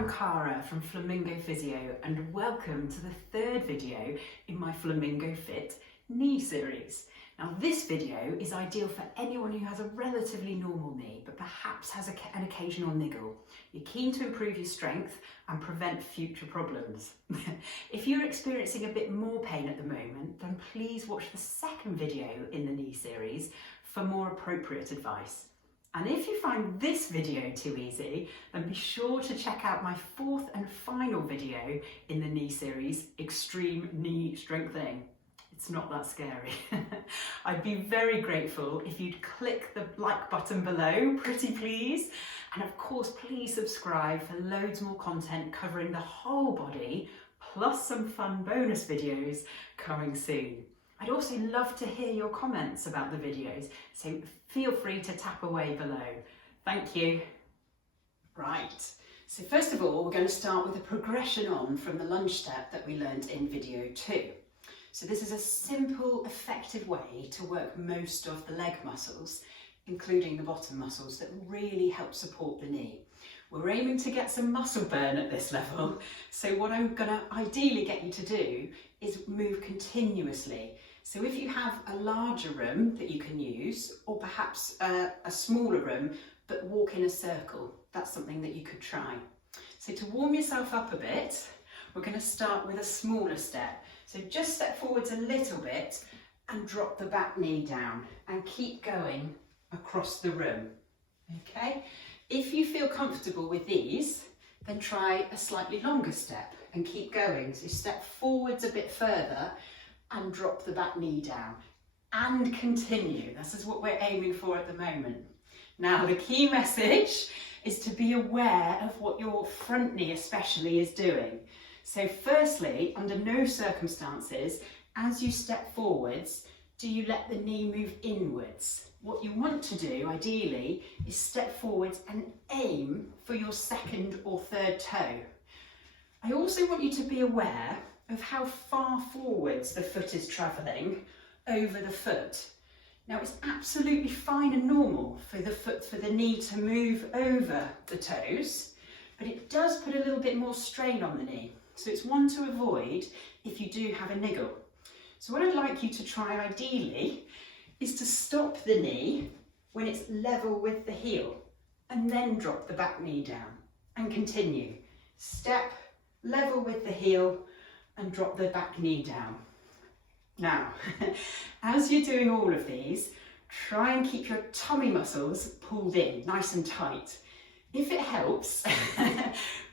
I'm Cara from Flamingo Physio and welcome to the third video in my Flamingo FIT knee series. Now this video is ideal for anyone who has a relatively normal knee but perhaps has an occasional niggle. You're keen to improve your strength and prevent future problems. If you're experiencing a bit more pain at the moment, then please watch the second video in the knee series for more appropriate advice. And if you find this video too easy, then be sure to check out my fourth and final video in the knee series, Extreme Knee Strengthening. It's not that scary. I'd be very grateful if you'd click the like button below, pretty please. And of course, please subscribe for loads more content covering the whole body, plus some fun bonus videos coming soon. I'd also love to hear your comments about the videos, so feel free to tap away below. Thank you. Right, so first of all, we're going to start with a progression on from the lunge step that we learned in video 2. So this is a simple, effective way to work most of the leg muscles, including the bottom muscles that really help support the knee. We're aiming to get some muscle burn at this level, so what I'm going to ideally get you to do is move continuously. So if you have a larger room that you can use, or perhaps a smaller room, but walk in a circle, that's something that you could try. So to warm yourself up a bit, we're going to start with a smaller step. So just step forwards a little bit and drop the back knee down and keep going across the room. Okay? If you feel comfortable with these, then try a slightly longer step and keep going. So step forwards a bit further and drop the back knee down and continue. This is what we're aiming for at the moment. Now, the key message is to be aware of what your front knee especially is doing. So firstly, under no circumstances, as you step forwards, do you let the knee move inwards. What you want to do, ideally, is step forwards and aim for your second or third toe. I also want you to be aware of how far forwards the foot is travelling over the foot. Now, it's absolutely fine and normal for the knee to move over the toes, but it does put a little bit more strain on the knee. So it's one to avoid if you do have a niggle. So what I'd like you to try ideally is to stop the knee when it's level with the heel and then drop the back knee down and continue. Step, level with the heel and drop the back knee down. Now, as you're doing all of these, try and keep your tummy muscles pulled in, nice and tight. If it helps,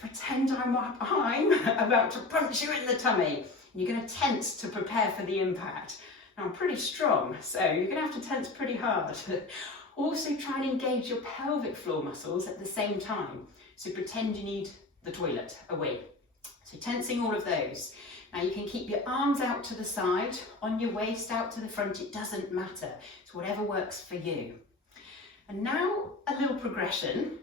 pretend I'm about to punch you in the tummy. You're going to tense to prepare for the impact. Now, I'm pretty strong, so you're going to have to tense pretty hard. Also, try and engage your pelvic floor muscles at the same time. So pretend you need the toilet away. So tensing all of those. Now you can keep your arms out to the side, on your waist, out to the front, it doesn't matter. It's whatever works for you. And now a little progression.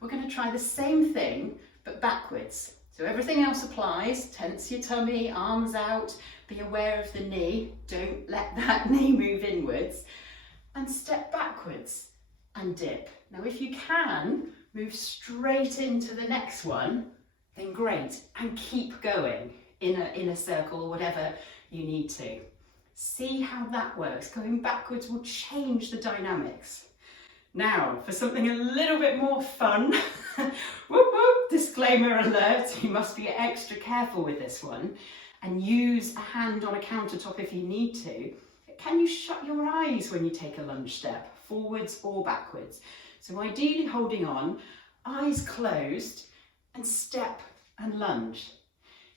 We're going to try the same thing, but backwards. So everything else applies. Tense your tummy, arms out, be aware of the knee. Don't let that knee move inwards. And step backwards and dip. Now if you can, move straight into the next one, then great. And keep going in a circle or whatever you need to. See how that works. Going backwards will change the dynamics. Now, for something a little bit more fun, whoop whoop, disclaimer alert, you must be extra careful with this one and use a hand on a countertop if you need to. Can you shut your eyes when you take a lunge step, forwards or backwards? So ideally holding on, eyes closed, and step and lunge.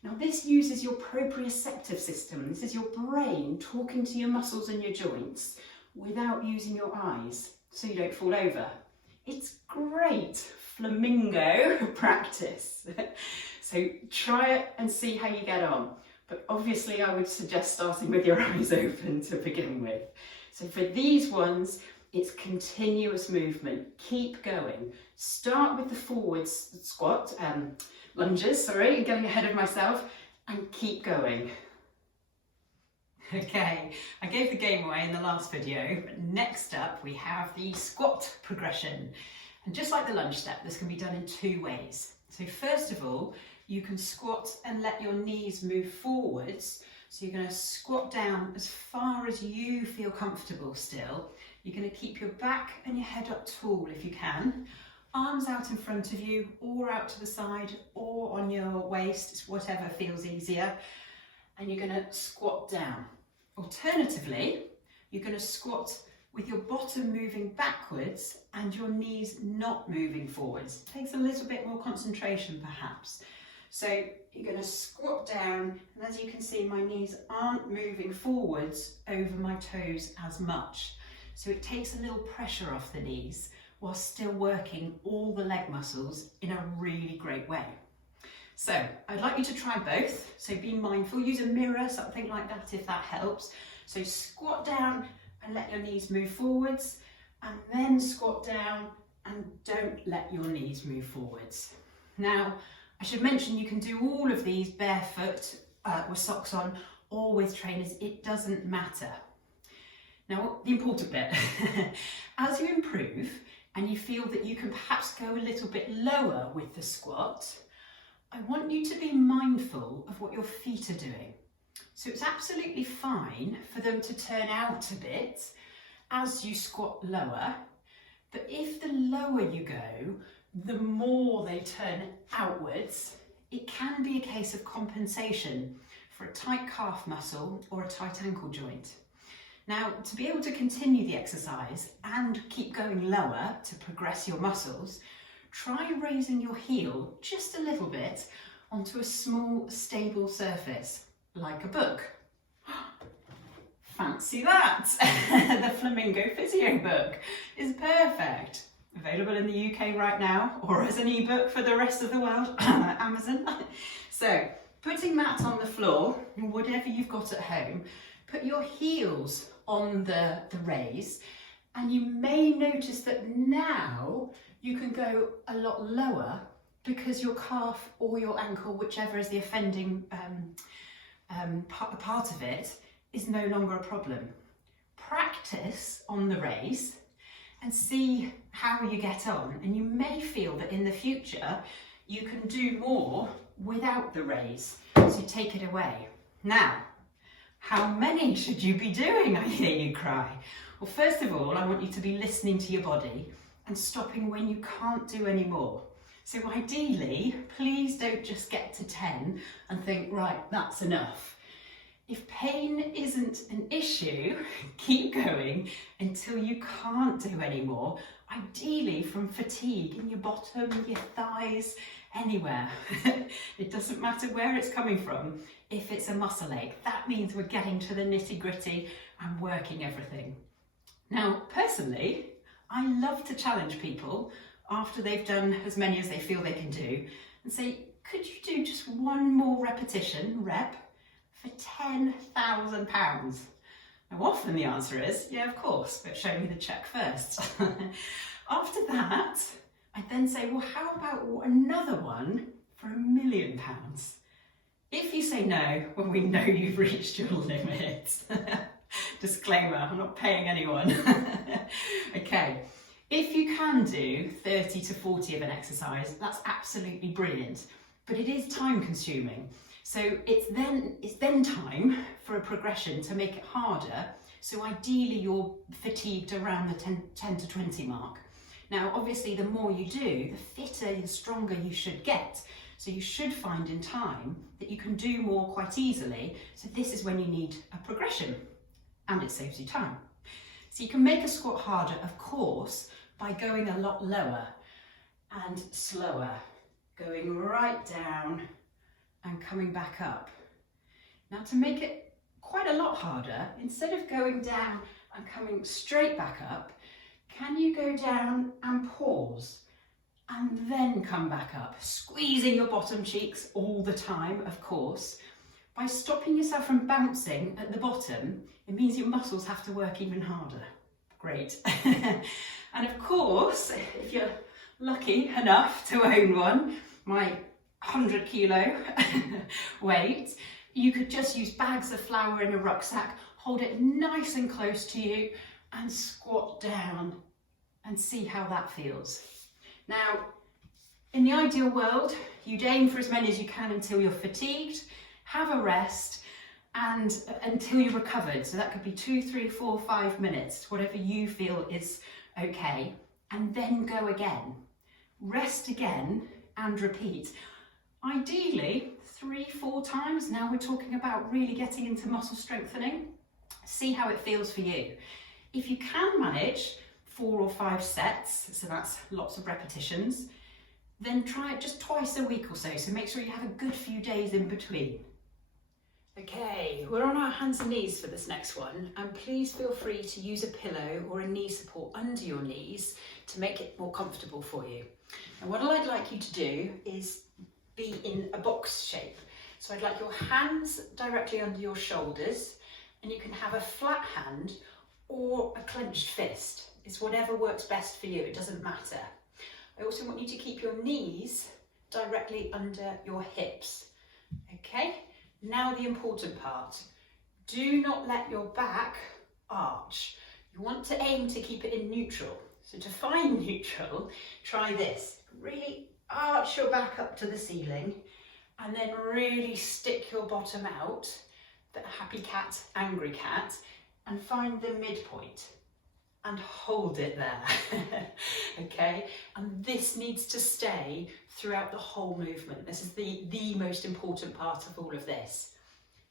Now this uses your proprioceptive system. This is your brain talking to your muscles and your joints without using your eyes, so you don't fall over. It's great flamingo practice. So try it and see how you get on. But obviously I would suggest starting with your eyes open to begin with. So for these ones, it's continuous movement. Keep going. Start with the forward squat, lunges, sorry, getting ahead of myself, and keep going. Okay, I gave the game away in the last video, but next up we have the squat progression. And just like the lunge step, this can be done in two ways. So first of all, you can squat and let your knees move forwards. So you're going to squat down as far as you feel comfortable still. You're going to keep your back and your head up tall if you can. Arms out in front of you or out to the side or on your waist, it's whatever feels easier. And you're going to squat down. Alternatively, you're going to squat with your bottom moving backwards and your knees not moving forwards. It takes a little bit more concentration perhaps. So you're going to squat down, and as you can see, my knees aren't moving forwards over my toes as much. So it takes a little pressure off the knees while still working all the leg muscles in a really great way. So I'd like you to try both. So be mindful, use a mirror, something like that if that helps. So squat down and let your knees move forwards, and then squat down and don't let your knees move forwards. Now, I should mention you can do all of these barefoot with socks on or with trainers, it doesn't matter. Now, the important bit, as you improve and you feel that you can perhaps go a little bit lower with the squat, I want you to be mindful of what your feet are doing. So it's absolutely fine for them to turn out a bit as you squat lower, but if the lower you go, the more they turn outwards, it can be a case of compensation for a tight calf muscle or a tight ankle joint. Now, to be able to continue the exercise and keep going lower to progress your muscles, try raising your heel just a little bit onto a small, stable surface, like a book. Fancy that! The Flamingo Physio book is perfect. Available in the UK right now, or as an ebook for the rest of the world, Amazon. So, putting that on the floor, whatever you've got at home, put your heels on the raise, and you may notice that now you can go a lot lower because your calf or your ankle, whichever is the offending part of it, is no longer a problem. Practice on the raise and see how you get on, and you may feel that in the future you can do more without the raise, so take it away. Now, how many should you be doing, I hear you cry? Well, first of all, I want you to be listening to your body and stopping when you can't do any more. So ideally, please don't just get to 10 and think, right, that's enough. If pain isn't an issue, keep going until you can't do any more, ideally from fatigue in your bottom, your thighs, anywhere. It doesn't matter where it's coming from. If it's a muscle ache, that means we're getting to the nitty-gritty and working everything. Now, personally, I love to challenge people after they've done as many as they feel they can do and say, could you do just one more repetition, rep, for £10,000? Now, often the answer is, yeah, of course, but show me the check first. After that, I then say, well, how about another one for £1 million? If you say no, well, we know you've reached your limit. Disclaimer, I'm not paying anyone. Okay, if you can do 30 to 40 of an exercise, that's absolutely brilliant, but it is time consuming. So it's then time for a progression to make it harder. So ideally you're fatigued around the 10 to 20 mark. Now, obviously the more you do, the fitter, the stronger you should get. So you should find in time that you can do more quite easily. So this is when you need a progression, and it saves you time. So you can make a squat harder, of course, by going a lot lower and slower, going right down and coming back up. Now, to make it quite a lot harder, instead of going down and coming straight back up, can you go down and pause and then come back up, squeezing your bottom cheeks all the time, of course. By stopping yourself from bouncing at the bottom, it means your muscles have to work even harder. Great. And of course, if you're lucky enough to own one, my 100 kilo weight, you could just use bags of flour in a rucksack, hold it nice and close to you and squat down and see how that feels. Now, In the ideal world, you'd aim for as many as you can until you're fatigued, have a rest, and until you're recovered. So that could be 2, 3, 4, 5 minutes, whatever you feel is okay. And then go again. Rest again and repeat. Ideally, 3, 4 times. Now we're talking about really getting into muscle strengthening. See how it feels for you. If you can manage 4 or 5 sets, so that's lots of repetitions, then try it just twice a week or so. So make sure you have a good few days in between. Okay, we're on our hands and knees for this next one, and please feel free to use a pillow or a knee support under your knees to make it more comfortable for you. And what I'd like you to do is be in a box shape. So I'd like your hands directly under your shoulders, and you can have a flat hand or a clenched fist. It's whatever works best for you, it doesn't matter. I also want you to keep your knees directly under your hips. Okay, now the important part. Do not let your back arch. You want to aim to keep it in neutral. So to find neutral, try this. Really arch your back up to the ceiling and then really stick your bottom out, the happy cat, angry cat, and find the midpoint. And hold it there, okay? And this needs to stay throughout the whole movement. This is the most important part of all of this.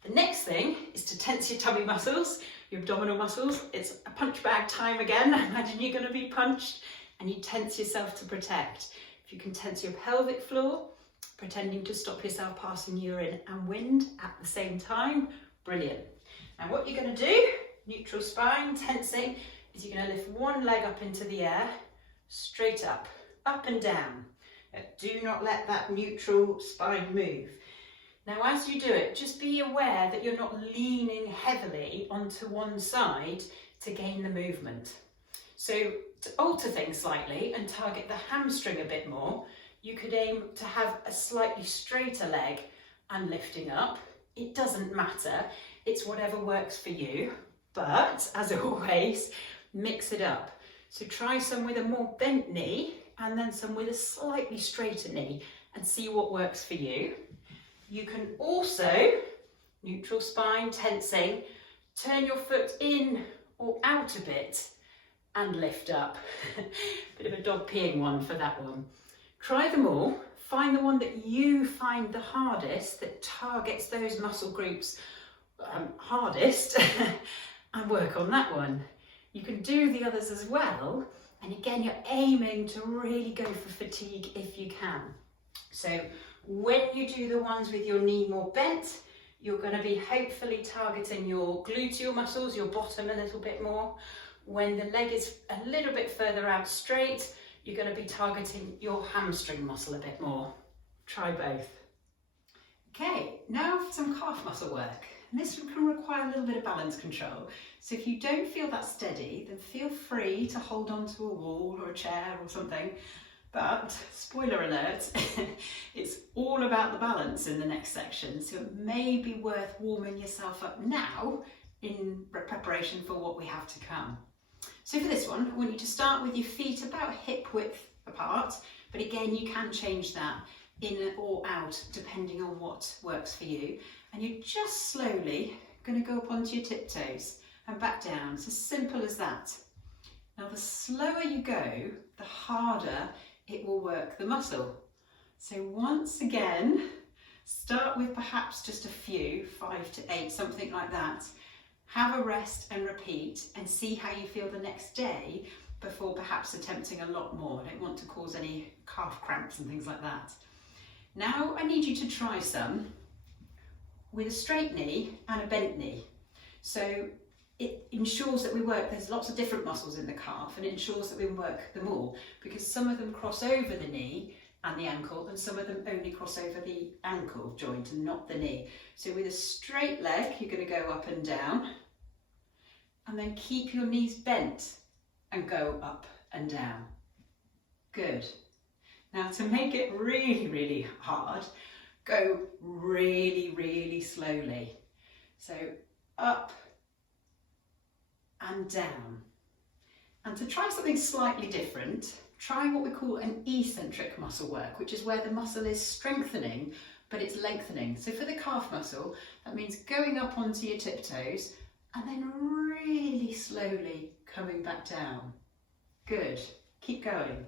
The next thing is to tense your tummy muscles, your abdominal muscles. It's a punch bag time again. Imagine you're gonna be punched and you tense yourself to protect. If you can tense your pelvic floor, pretending to stop yourself passing urine and wind at the same time, brilliant. Now what you're gonna do, neutral spine, tensing, is you're going to lift one leg up into the air, straight up and down. Do not let that neutral spine move. Now as you do it, just be aware that you're not leaning heavily onto one side to gain the movement. So to alter things slightly and target the hamstring a bit more, you could aim to have a slightly straighter leg and lifting up. It doesn't matter, it's whatever works for you, but as always, mix it up. So try some with a more bent knee and then some with a slightly straighter knee and see what works for you. You can also, neutral spine, tensing, turn your foot in or out a bit and lift up. Bit of a dog peeing one for that one. Try them all, find the one that you find the hardest, that targets those muscle groups hardest and work on that one. You can do the others as well, and again you're aiming to really go for fatigue if you can. So when you do the ones with your knee more bent, you're going to be hopefully targeting your gluteal muscles, your bottom a little bit more. When the leg is a little bit further out straight, you're going to be targeting your hamstring muscle a bit more. Try both. Okay, now for some calf muscle work. And this can require a little bit of balance control. So if you don't feel that steady, then feel free to hold onto a wall or a chair or something. But, spoiler alert, it's all about the balance in the next section. So it may be worth warming yourself up now in preparation for what we have to come. So for this one, I want you to start with your feet about hip width apart. But again, you can change that in or out depending on what works for you. And you're just slowly going to go up onto your tiptoes and back down. It's as simple as that. Now the slower you go, the harder it will work the muscle. So once again, start with perhaps just a few, 5 to 8, something like that. Have a rest and repeat and see how you feel the next day before perhaps attempting a lot more. I don't want to cause any calf cramps and things like that. Now I need you to try some with a straight knee and a bent knee. So it ensures that we work, there's lots of different muscles in the calf, and it ensures that we work them all, because some of them cross over the knee and the ankle, and some of them only cross over the ankle joint and not the knee. So with a straight leg, you're going to go up and down, and then keep your knees bent and go up and down. Good. Now to make it really, really hard, go really, really slowly. So up and down. And to try something slightly different, try what we call an eccentric muscle work, which is where the muscle is strengthening but it's lengthening. So for the calf muscle, that means going up onto your tiptoes and then really slowly coming back down. Good, keep going.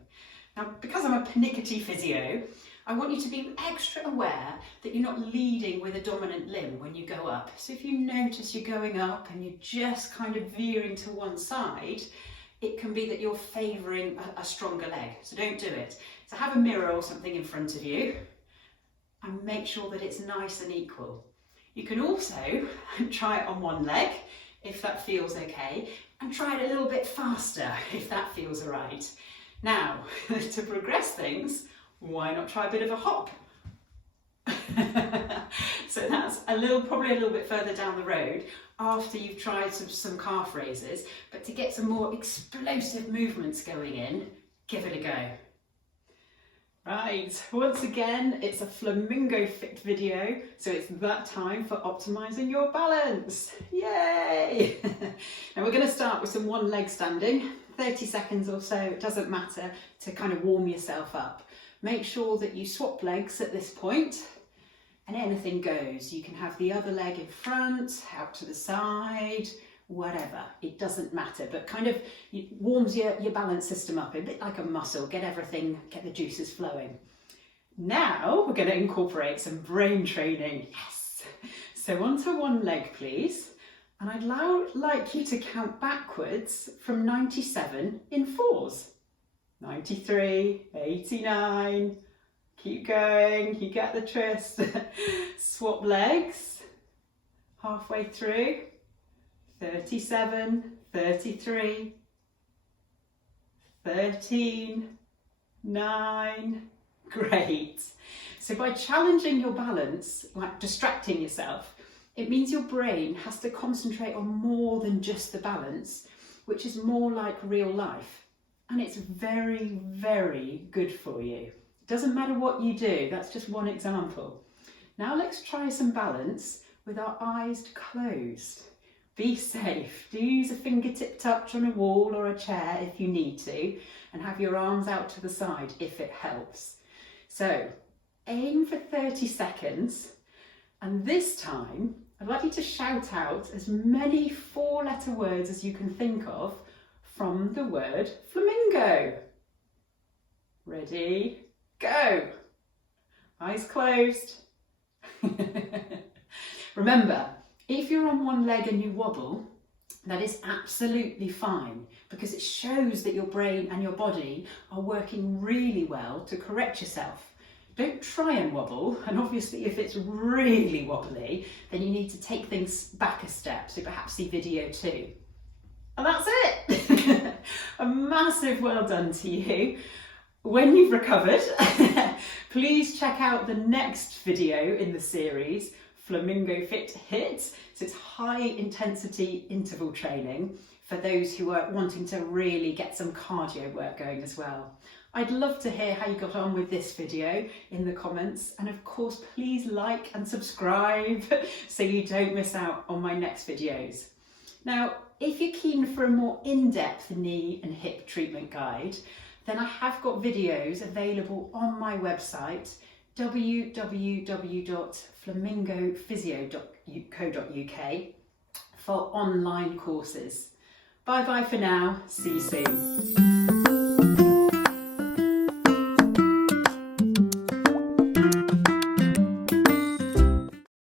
Now, because I'm a pernickety physio, I want you to be extra aware that you're not leading with a dominant limb when you go up. So if you notice you're going up and you're just kind of veering to one side, it can be that you're favouring a stronger leg. So don't do it. So have a mirror or something in front of you and make sure that it's nice and equal. You can also try it on one leg if that feels okay, and try it a little bit faster if that feels all right. Now, to progress things, why not try a bit of a hop? So that's probably a little bit further down the road after you've tried some calf raises, but to get some more explosive movements going in, give it a go. Right, once again, it's a Flamingo FIT video, so it's that time for optimising your balance. Yay! Now we're going to start with some one leg standing, 30 seconds or so, it doesn't matter, to kind of warm yourself up. Make sure that you swap legs at this point, and anything goes. You can have the other leg in front, out to the side, whatever, it doesn't matter, but kind of warms your balance system up a bit like a muscle, get the juices flowing. Now we're going to incorporate some brain training. Yes! So onto one leg, please, and I'd like you to count backwards from 97 in fours. 93, 89, keep going, you get the twist. Swap legs, halfway through. 37, 33, 13, 9, great. So by challenging your balance, like distracting yourself, it means your brain has to concentrate on more than just the balance, which is more like real life. And it's very, very good for you. Doesn't matter what you do, that's just one example. Now let's try some balance with our eyes closed. Be safe. Do use a fingertip touch on a wall or a chair if you need to, and have your arms out to the side if it helps. So aim for 30 seconds, and this time I'd like you to shout out as many 4-letter words as you can think of from the word flamingo. Ready, go. Eyes closed. Remember, if you're on one leg and you wobble, that is absolutely fine, because it shows that your brain and your body are working really well to correct yourself. Don't try and wobble, and obviously if it's really wobbly, then you need to take things back a step, so perhaps see video 2. And that's it! A massive well done to you. When you've recovered, please check out the next video in the series, Flamingo FIT HIT. So it's high intensity interval training for those who are wanting to really get some cardio work going as well. I'd love to hear how you got on with this video in the comments, and of course please like and subscribe so you don't miss out on my next videos. Now, if you're keen for a more in-depth knee and hip treatment guide, then I have got videos available on my website, www.flamingophysio.co.uk, for online courses. Bye bye for now, see you soon.